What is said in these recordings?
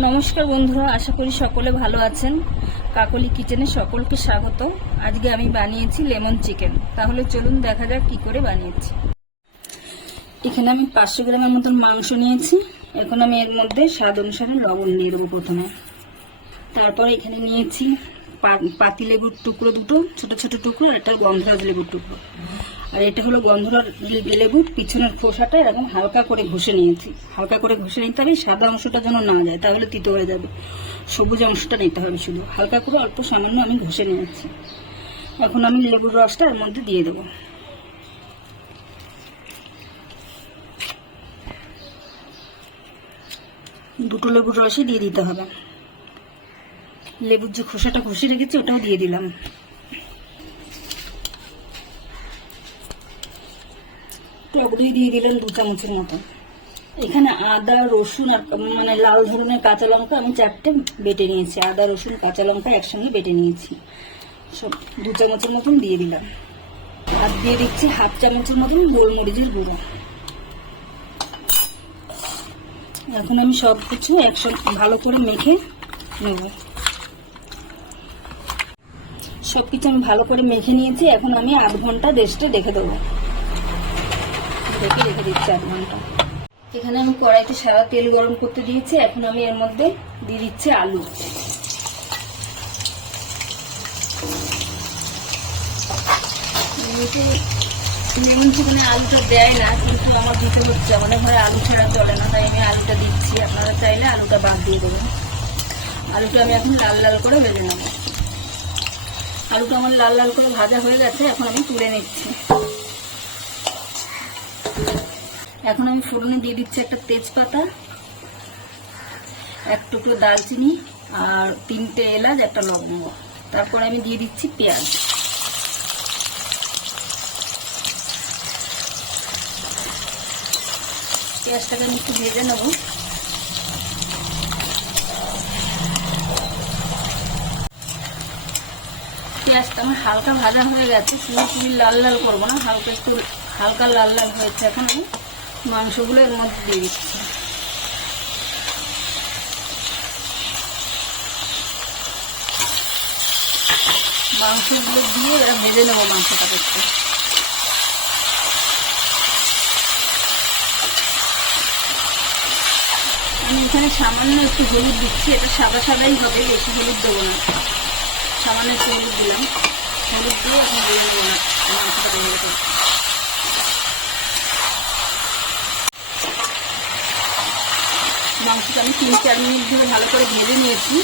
নমস্কার বন্ধুরা, আশা করি সকলে ভালো আছেন। কাকলি কিচেনে সকলকে স্বাগত। আজকে আমি বানিয়েছি লেমন চিকেন। তাহলে চলুন দেখা যাক কি করে বানিয়েছি। এখানে আমি 500 গ্রামের মতন মাংস নিয়েছি। এখন আমি এর মধ্যে স্বাদ অনুসারে লবণ দিয়ে দেবো প্রথমে। তারপর এখানে নিয়েছি পাতিলেবুর টুকরো দুটো, ছোট ছোট টুকরো, আর একটা গন্ধরাজ লেবুর টুকরো। আর এটা হলো গন্ধরাজ লেবুর পিছনের খোসাটা এরকম হালকা করে ঘষে নিয়েছি। হালকা করে ঘষে নিতে হবে, সাদা অংশটা যেন না যায়, তাহলে তিতো হয়ে যাবে। সবুজ অংশটা নিতে হবে শুধু, হালকা করে অল্প সামান্য আমি ঘষে নিয়েছি। এখন আমি লেবুর রসটা এর মধ্যে দিয়ে দেবো। দুটো লেবুর রসই দিয়ে দিতে হবে। লেবুর যে খোসাটা ঘষে রেখেছি ওটাও দিয়ে দিলাম। টক দই দিয়ে দিলাম 2 চামচের মতো। এখানে আদা রসুন আর লাল ধরনের কাঁচা লঙ্কা আমি 4টে বেটে নিয়েছি। আদা রসুন কাঁচা লঙ্কা একসঙ্গে বেটে নিয়েছি, সব 2 চামচের মতন দিয়ে দিলাম। আর দিয়ে দিচ্ছি 1/2 চামচের মতন গোলমরিচের গুঁড়ো। এখন আমি সব কিছু একসঙ্গে ভালো করে মেখে নেব। সবকিছু আমি ভালো করে মেখে নিয়েছি। এখন আমি 8 ঘন্টা রেস্টে রেখে দেবো। রেখে দিচ্ছি 8 ঘন্টা। এখানে আমি কড়াইতে সাদা তেল গরম করতে দিয়েছি। এখন আমি এর মধ্যে দিয়ে দিচ্ছি আলু। লেমন চিকেনে আলুটা দেয় না, কিন্তু আমার দিতে হচ্ছে। আমাদের ঘরে আলু ছাড়া চলে না, তাই আমি আলুটা দিচ্ছি। আপনারা চাইলে আলুটা বাদ দিয়ে দেবেন। আলুটা আমি এখন লাল লাল করে ভেজে নেব। আলুটা আমার লাল লাল করে ভাজা হয়ে গেছে। এখন আমি তুলে নিচ্ছি। এখন আমি ফোড়নে দিয়ে দিচ্ছি একটা তেজপাতা, 1 টুকরো দারচিনি, আর 3টে এলাচ, একটা লবঙ্গ। তারপরে আমি দিয়ে দিচ্ছি পেঁয়াজ। পেঁয়াজটাকে আমি একটু ভেজে নেব। পেঁয়াজটা আমার হালকা ভাজা হয়ে গেছে, পুরোপুরি লাল লাল করবো না, হালকা লাল লাল হয়েছে। এখন আমি মাংসগুলো এর মধ্যে দিয়ে দিচ্ছি। মাংসগুলো দিয়ে এরা ভেজে নেবো মাংসটাকে একটু। আমি এখানে সামান্য একটু হলুদ দিচ্ছি। এটা সাদা সাদাই হবে, বেশি হলুদ দেবো না। সামান্য একটু হলুদ দিলাম। হলুদ দিয়ে এখন দিয়ে দেবো মাংসটা ভেজে দেবো। মাংসটা আমি 3-4 মিনিট ধরে ভালো করে ভেজে নিয়েছি।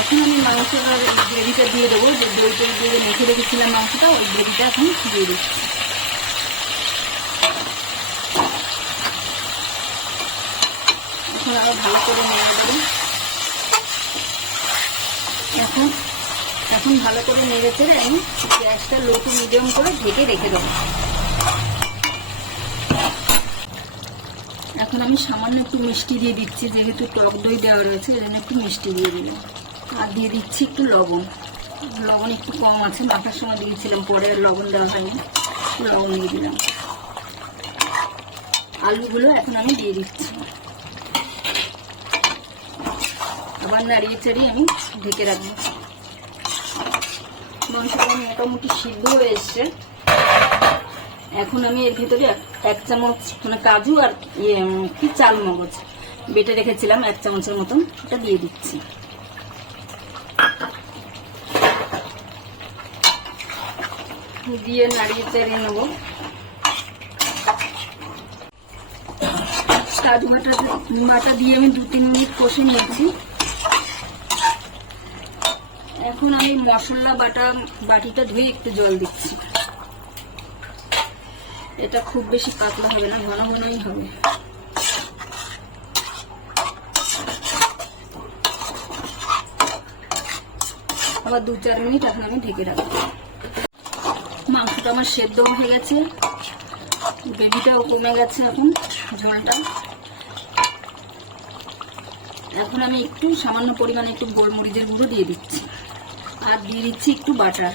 এখন আমি মাংসটার গ্রেভিটা দিয়ে দেবো। যে দইটা দিয়ে মেখে রেখেছিলাম মাংসটা, ওই গ্রেভিটা এখন দিয়ে দিচ্ছি। এখন আরো ভালো করে নেড়ে দেবো। এখন ভালো করে নেড়ে চেড়ে আমি গ্যাসটা লো টু মিডিয়াম করে ঢেকে রেখে দেবো। এখন আমি সামান্য একটু মিষ্টি দিয়ে দিচ্ছি, যেহেতু টক দই দেওয়া রয়েছে, এজন্য একটু মিষ্টি দিয়ে দিলাম। আর দিয়ে দিচ্ছি একটু লবণ। লবণ একটু কম আছে, মাখার সময় দিয়েছিলাম, পরে আর লবণ দেওয়া হয়নি, লবণ দিয়ে দিলাম। আলুগুলো এখন আমি দিয়ে দিচ্ছি। আবার নাড়িয়ে চাড়িয়ে আমি ঢেকে রাখবো। মাংসটা মোটামুটি সিদ্ধ হয়ে এসছে। এখন আমি এর ভিতরে 1 চামচ কাজু আর চাল মগজ বেটে রেখেছিলাম 1 চামচের মতন, এটা দিয়ে দিচ্ছি। দিয়ে নাড়িয়ে চাড়িয়ে নেব। কাজু বাটা দিয়ে আমি 2-3 মিনিট কষে নিয়েছি। এখন আমি মশলা বাটিটা ধুয়ে একটু জল দিচ্ছি। এটা খুব বেশি পাতলা হবে না, ঘন ঘনই হবে। আবার 2-4 মিনিট এখন আমি ঢেকে রাখবো। মাংসটা আমার সেদ্ধ হয়ে গেছে, গ্রেভিটাও কমে গেছে, এখন ঝোলটা। এখন আমি একটু সামান্য পরিমাণে একটু গোলমরিচের গুঁড়ো দিয়ে দিচ্ছি। আর দিয়ে দিচ্ছি একটু বাটার।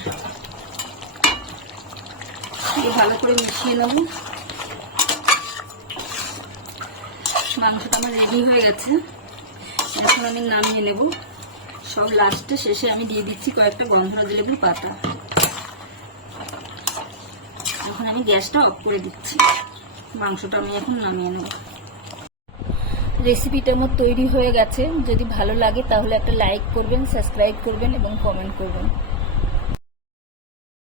ভালো করে মিশিয়ে নেব। মাংসটা আমার রেডি হয়ে গেছে। এখন আমি নামিয়ে নেব। সব লাস্টে শেষে আমি দিয়ে দিচ্ছি কয়েকটা গন্ধরাজ লেবুর পাতা। এখন আমি গ্যাসটা অফ করে দিচ্ছি। মাংসটা আমি এখন নামিয়ে নেব। রেসিপিটা আমার তৈরি হয়ে গেছে। যদি ভালো লাগে তাহলে একটা লাইক করবেন, সাবস্ক্রাইব করবেন এবং কমেন্ট করবেন।